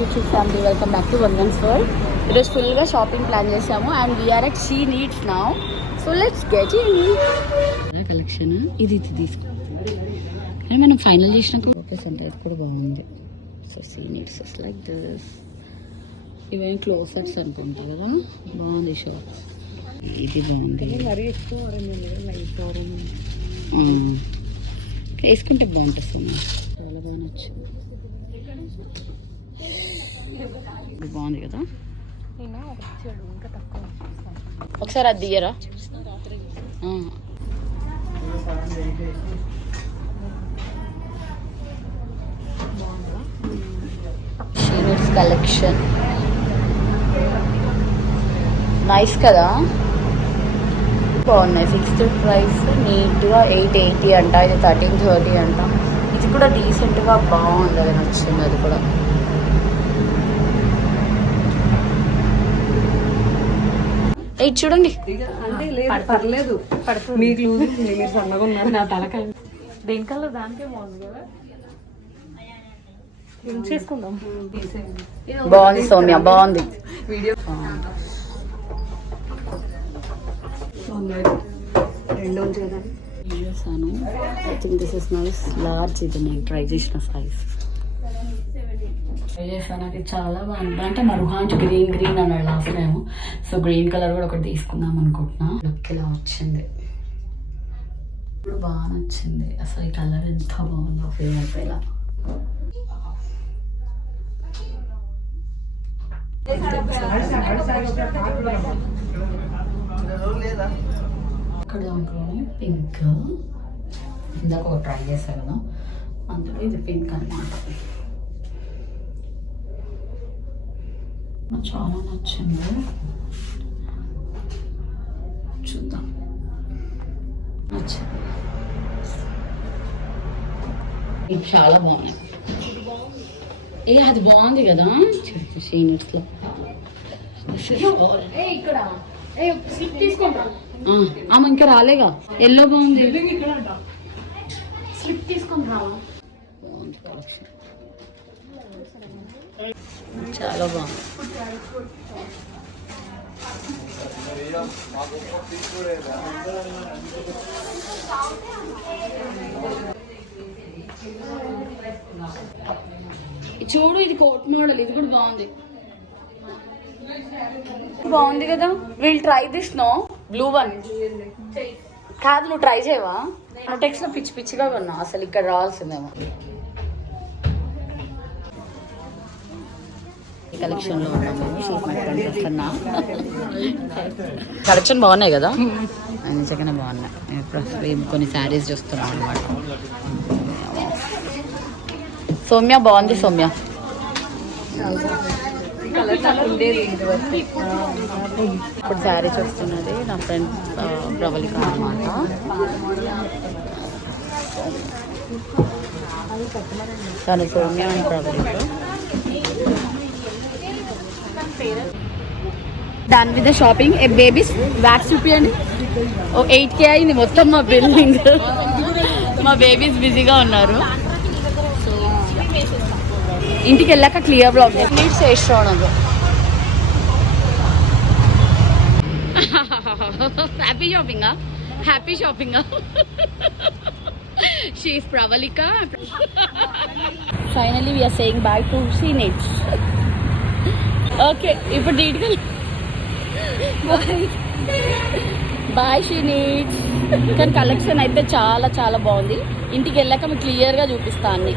YouTube family, welcome back to Vandan's world. ఈరోజు ఫుల్గా shopping plan చేసాము and we're at She Needs now. So let's get in. Collection ఇది తీసుకో అని మనం ఫైనల్ చేసినాక ఓకే అంటే ఇది కూడా బాగుంది. So she needs like this. ఇవేం క్లోజర్స్ అనుకుంటా కదా, బాగుంది షాప్. ఇది బాగుంది, వేసుకుంటే బాగుంటుంది. చాలా బాగా నచ్చింది, బాగుంది కదా. ఒకసారి అది దియ్యరా. షీనిట్స్ కలెక్షన్ నైస్ కదా, బాగున్నాయి. ఫిక్స్డ్ ప్రైస్ నీట్గా 880 అంట, ఇది 1330 అంట. ఇది కూడా డీసెంట్గా బాగుంది, అది నచ్చింది. అది కూడా ఇది చూడండి, పర్లేదు మీకు సన్నగా ఉన్నారు. నా తలకాయ దేనికల్లా దానికే బాగుంది కదా, చేసుకుందాం. బాగుంది సౌమ్య, బాగుంది. వీడియో చేశాను. I think this is nice. Large ఇది నేను ట్రై చేసిన సైజ్ ట్రై చేశాను. అది చాలా బాగుంది. అంటే మా రుహాన్స్ గ్రీన్ అన్నాడు last time. So green colour కూడా ఒకటి తీసుకుందాం అనుకుంటున్నా. లుక్ ఇలా వచ్చింది, ఇప్పుడు బాగా నచ్చింది. అసలు ఈ కలర్ ఎంత బాగుందో, ఫీల్ అయిపోయేలా. ఇక్కడ దాంట్లోనే పింక్, ఇందాక ఒక ట్రై చేశాను కదా, అందులో ఇది పింక్ అనమాట. నాకు చాలా నచ్చింది, చూద్దాం. నచ్చింది, ఇది చాలా బాగున్నాయి. అది బాగుంది కదా షీనిట్స్లో. ఇక్కడ ఆమె ఇంకా రాలేగా. ఎల్లో బాగుంది, స్లిప్ తీసుకొని రా. బాగుంది కలెక్షన్, చాలా బాగుంది. చూడు, ఇది కోట్ మోడల్, ఇది కూడా బాగుంది. బాగుంది కదా. Will try this. No blue one కాదు, నువ్వు ట్రై చేయవా? టెక్స్ లో పిచ్చి పిచ్చిగా ఉన్నా, అసలు ఇక్కడ రావాల్సిందేమో. కలెక్షన్ లో ఉన్నాము. కలెక్షన్ బాగున్నాయి కదా, నిజంగానే బాగున్నాయి. ఇప్పుడు కొన్ని శారీస్ చూస్తున్నాం అనమాట. సౌమ్య బాగుంది. సౌమ్య ఇప్పుడు శారీ చూస్తున్నది నా ఫ్రెండ్ ప్రవళిక అనమాట. తను Soumya and Pravalika. Done with the shopping. Babies bags చూపించండి. 8K అయింది మొత్తం మా బిల్డింగ్. మా బేబీస్ బిజీగా ఉన్నారు. ఇంటికి వెళ్ళాక క్లియర్ బ్లాగ్ నీట్స్ వేసుకోవడం. Happy shopping, happy shopping. She is Pravalika. Finally we are saying bye to she needs. Okay, ఇప్పుడు నీట్గా బాయ్ షీ నీడ్స్. కానీ కలెక్షన్ అయితే చాలా చాలా బాగుంది. ఇంటికి వెళ్ళాక మీకు క్లియర్గా చూపిస్తా అన్ని.